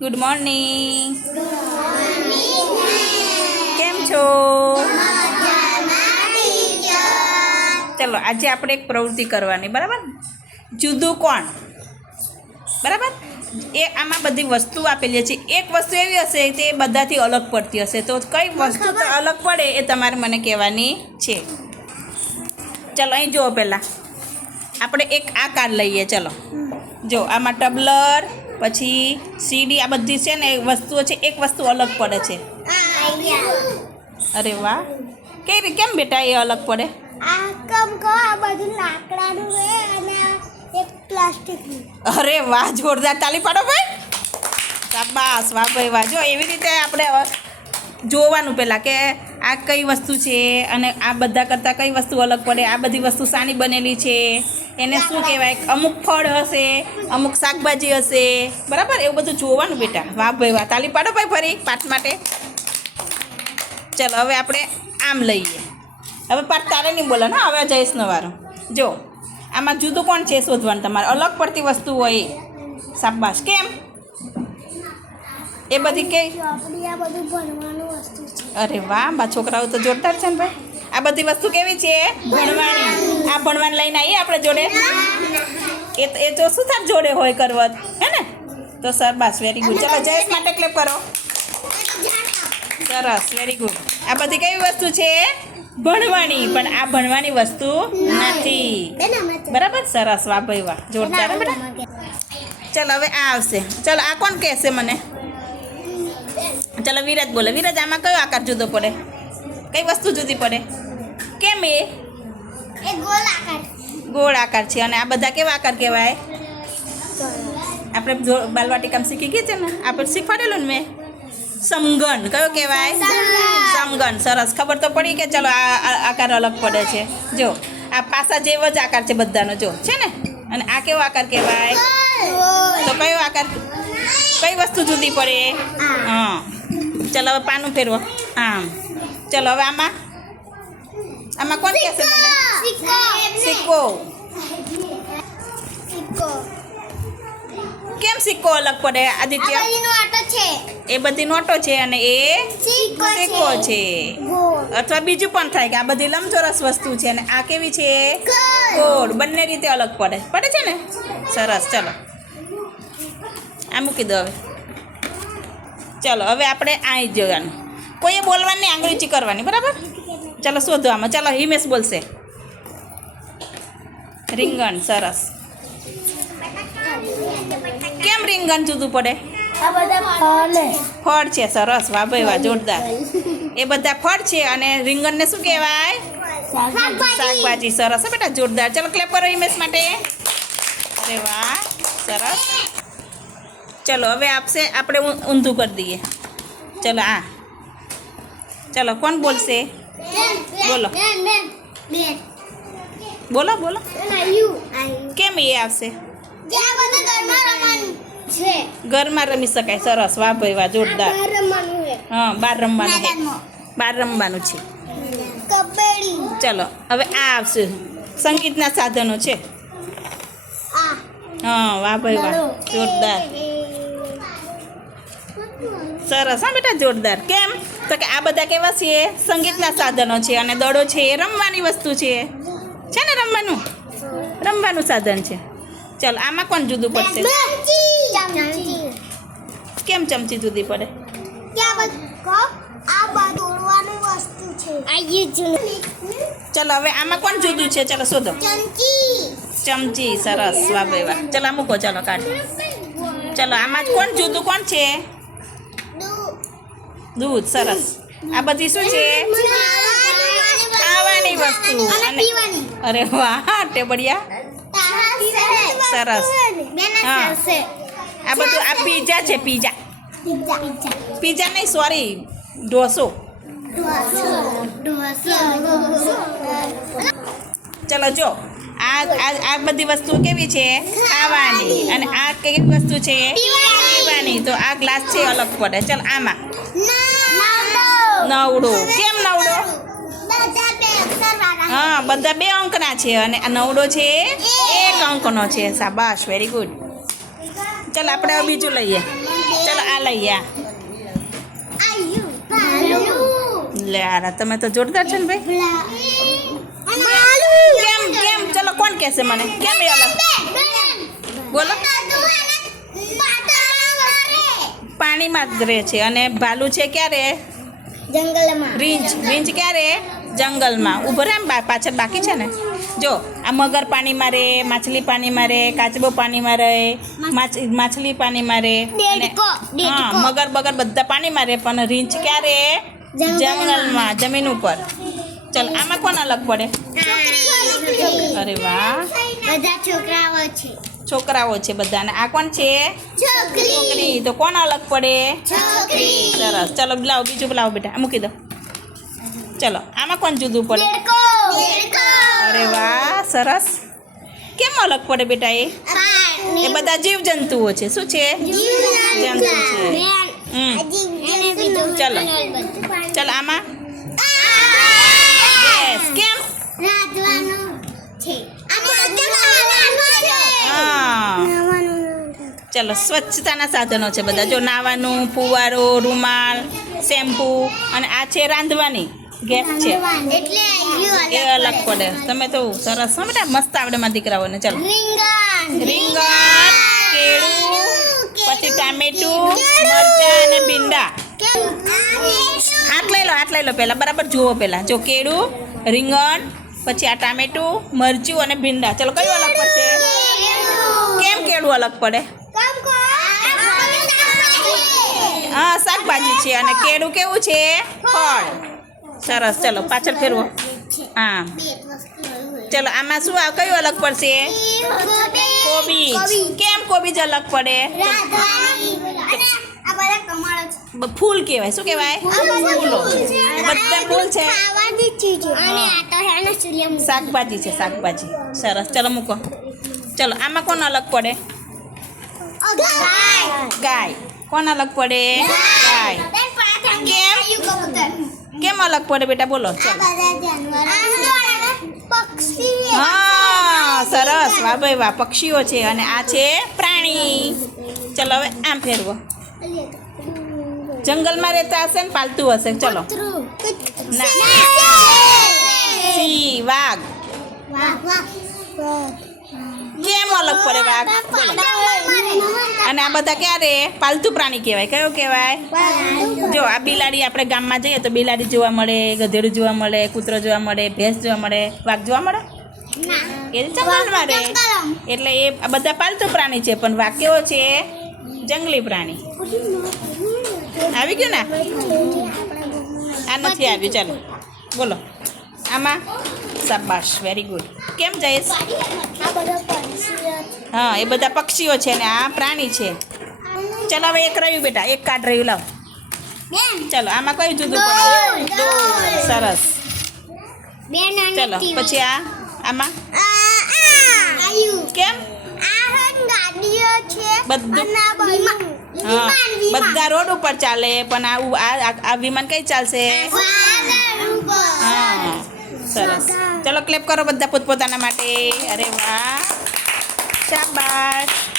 Good morning કેમ છો? ચલો આજે આપણે એક પ્રવૃત્તિ કરવાની બરાબર? જુદું કોણ? બરાબર? એ આમાં બધી વસ્તુ આપેલી છે. એક વસ્તુ એવી હશે તે બધાથી અલગ પડતી હશે. તો કઈ વસ્તુ અલગ પડે એ તમારે મને કહેવાની છે. ચલો અહીં જુઓ પહેલાં. આપણે એક આ કાર્ડ લઈએ ચલો. જો આમાં ટબલર પછી સીડી આ બધી છે ને વસ્તુઓ છે એક વસ્તુ અલગ પડે છે. અરે વાહ. કેવી કેમ બેટા એ અલગ પડે? અરે વાહ જોરદાર. તાલી પાડો ભાઈ. શાબાશ. વાહ ભાઈ વાહ. જો એવી રીતે આપણે જોવાનું પહેલાં કે આ કઈ વસ્તુ છે અને આ બધા કરતાં કઈ વસ્તુ અલગ પડે? આ બધી વસ્તુ સાની બનેલી છે. એને શું કહેવાય? અમુક ફળ હશે અમુક શાકભાજી હશે. બરાબર? એવું બધું જોવાનું બેટા. વાહ ભાઈ વાહ. તાલી પાડો ભાઈ ફરી પાઠ માટે. ચાલો હવે આપણે આમ લઈએ. હવે પાઠ તારે નહીં બોલો ને હવે જઈશ વારો જો આમાં જુદું કોણ છે શોધવાનું તમારે? અલગ પડતી વસ્તુ હોય શાબાશ કેમ? એ બધી કે અરે વાહ બા છોકરાઓ તો જોરદાર છે ને ભાઈ. આ બધી વસ્તુ કેવી છે? ભણવાની. આ ભણવાન લઈને આવીએ આપણે જોડે? એ એ તો શું થાય જોડે હોય કરવત? હે ને? તો સર, બસ વેરી ગુડ ચાલો, જયેશ માટે ક્લેપ કરો. સરસ વેરી ગુડ આ બધી કેવી વસ્તુ છે? ભણવાની. પણ આ ભણવાની વસ્તુ નથી. બરાબર? સરસ, વાહ, ભાઈ, વાહ. જોરદાર ચલો, હવે આ આવશે. ચલો, આ કોણ કહેશે મને? ચલો, વિરાજ બોલે. વિરાજ, આમાં કયો આકાર જુદો પડે? કઈ વસ્તુ જુદી પડે? કેમ એ? ગોળ આકાર. છે. અને આ બધા કેવા આકાર કહેવાય? આપણે જો- કામ શીખી ગઈ છે ને? આપણે શીખવાડેલું ને મેં? સમગન કયો કહેવાય? સમગન. સરસ. ખબર તો પડી કે ચલો આ આ આકાર અલગ પડે છે. જો આ પાસા જેવો જ આકાર છે બધાનો. જો છે ને? અને આ કેવો આકાર કહેવાય? તો કયો આકાર? કઈ વસ્તુ જુદી પડે? હા. ચલો હવે પાનું ફેરવો. આમ. ચલો હવે આમાં આમાં કોણ કહેશે મને? સિક્કો કેમ સિક્કો અલગ પડે? આદિત્ય? એ બધી નોટો છે અને એ સિક્કો છે. અથવા બીજું પણ થાય કે આ બધી લંબચોરસ વસ્તુ છે અને આ કેવી છે? ગોળ. બંને રીતે અલગ પડે. પડે છે ને? સરસ. ચલો. આ મૂકી દો હવે. ચલો હવે આપણે આ જોવાનું. કોઈએ બોલવાની આંગળી કરવાની, બરાબર? ચાલો શોધો આમાં. ચલો, હિમેશ બોલશે. રીંગણ, સરસ. કેમ રીંગણ જુદું પડે? ફળ છે, સરસ. વાહ, ભાઈ, વાહ, જોરદાર. એ બધા ફળ છે અને રીંગણને શું કહેવાય? શાકભાજી. સરસ બેટા, જોરદાર. ચલો ક્લેપ કરો હિમેશ માટે. અરે વાહ, સરસ. ચલો, હવે આપશે, આપણે ઊંધું કરી દઈએ. ચલો, આ. ચલો કોણ બોલશે? બોલો. બોલો બોલો. કેમ એ આવશે? ઘરમાં રમી શકાય. સરસ વાહ ભાઈ વાહ જોરદાર. હા બહાર રમવાનું છે. બહાર રમવાનું છે. ચલો હવે આ આવશે. સંગીતના સાધનો છે. હા વાહ ભાઈ વાહ જોરદાર. સરસ હા બેટા જોરદાર. કેમ? તો કે આ બધા કેવા છે સંગીતના સાધનો છે અને દડો છે એ રમવાની વસ્તુ છે. છે ને રમવાનું? રમવાનું સાધન છે. ચાલ આમાં કોણ જુદું પડશે? કેમ ચમચી જુદી પડે? ક્યાં બધું કપ આ બધું દોડવાનું વસ્તુ છે. આયુ જૂનું ચલો હવે આમાં કોણ જુદું છે? ચલો શોધો. ચમચી. ચમચી સરસ. વાહ ભાઈ વાહ. ચલો મૂકો ચલો કાઢ. ચલો આમાં કોણ જુદું કોણ છે? દૂધ સરસ. આ બધી શું છે? ખાવાની વસ્તુ. અરે વાહ ટેબડિયા. સરસ. હા. આ બધું આ પીઝા છે પિઝા. પીઝા. નહીં સોરી ઢોસો. ચલો જો. આ આ બધી વસ્તુ કેવી છે? ખાવાની. અને આ કેવી વસ્તુ છે? પીવાની. તો આ ગ્લાસ છે અલગ પડે. ચાલ આમાં. નવડો. કેમ નવડો? હા બધા બે અંકના છે. અને આ નવડો છે એક. અંકનો છે. સાબાશ વેરી ગુડ ચાલ આપણે બીજું લઈએ. ચાલો આ લઈએ. લે આ તમે તો જોરદાર છો ને ભાઈ. કોણ કહેશે મને. કેમ બોલો. પાણીમાં જ રહે છે. અને ભાલુ છે ક્યારે? જંગલમાં. રીંચ રીંચ ક્યારે? જંગલમાં. ઊભો રહે પાછળ બાકી છે ને? જો આ મગર પાણીમાં રહે માછલી પાણીમાં રહે કાચબો પાણીમાં રહે માછ માછલી પાણીમાં રહે. હા મગર બગર બધા પાણીમાં રહે પણ રીંછ ક્યારે. જંગલમાં જમીન ઉપર. ચલ આમાં કોણ અલગ પડે? અરે વાહ. બધા છોકરાઓ છે. છોકરાઓ છે બધા આ કોણ છે? છોકરી. તો કોણ અલગ પડે? સરસ. ચલો લાવો બીજું લાવો બેટા મૂકી દો. ચલો આમાં કોણ જુદું પડે? અરે વાહ સરસ. કેમ અલગ પડે બેટા એ? એ બધા જીવ જંતુઓ છે. શું છે? જંતુ છે. હમ. ચલો. ચલો આમાં. રાંધવાનું છે. હા. ચલો સ્વચ્છતાના સાધનો છે બધા. જો નાવાનું ફુવારો રૂમાલ શેમ્પૂ અને આ છે રાંધવાની ગેસ છે. એ અલગ પડે. તમે તો સરસ હો બેટા મસ્ત આવડે મારા દીકરાઓને. ચાલો. રીંગણ. રીંગણ કેળું પછી ટામેટું મરચા અને ભીંડા. હાથ લઈ લો હાથ લઈ લો પહેલાં. બરાબર જુઓ પહેલાં. જો કેળું રીંગણ પછી આ ટામેટું, મરચું અને ભીંડા. ચલો, કયું અલગ પડશે? કેમ કેળું અલગ પડે? હા, શાકભાજી છે અને કેળું કેવું છે? ફળ. સરસ, ચલો, પાછળ ફેરવો. હા. ચલો, આમાં શું આ કયું અલગ પડશે? કોબીજ. કેમ કોબીજ અલગ પડે? ફૂલ કહેવાય શું કહેવાય ફૂલો. બધા ફૂલ છે. શાકભાજી છે શાકભાજી. સરસ. ચલો મૂકો. ચલો આમાં કોણ અલગ પડે? ગાય. કોણ અલગ પડે? ગાય. કેમ? અલગ પડે બેટા? બોલો ચલો. હા સરસ. વાહ ભાઈ વાહ. પક્ષીઓ છે અને આ છે પ્રાણી. ચલો હવે આમ ફેરવો. જંગલમાં રહેતા હશે ને પાલતું હશે? ચલો. ના. સિંહ વાઘ. કેમ અલગ પડે વાઘ? અને આ બધા ક્યારે? પાલતુ પ્રાણી કહેવાય. કયો કહેવાય? જો આ બિલાડી આપણે ગામમાં જઈએ તો બિલાડી જોવા મળે ગધેડું જોવા મળે કૂતરો જોવા મળે ભેંસ જોવા મળે. વાઘ જોવા મળે? એ જંગલમાં રહે. એટલે એ આ બધા પાલતુ પ્રાણી છે પણ વાઘ કેવો છે? જંગલી પ્રાણી. આવી ગયું ને? આ નથી આવ્યું ચાલો. બોલો. આમાં? શાબાશ વેરી ગુડ કેમ જઈશ હા એ બધા પક્ષીઓ છે ને આ પ્રાણી છે. ચાલો હવે એક રહ્યું બેટા એક કાર્ડ રહ્યું લાવ. ચાલો આમાં કયું જુદું પડે? સરસ. ચાલો પછી આ આમાં? કેમ? બધું. હા બધા રોડ ઉપર ચાલે પણ આવું આ આ- વિમાન કઈ ચાલશે? હા સરસ. ચલો ક્લેપ કરો બધા પોતપોતાના માટે. અરે વાહ. શાબાશ.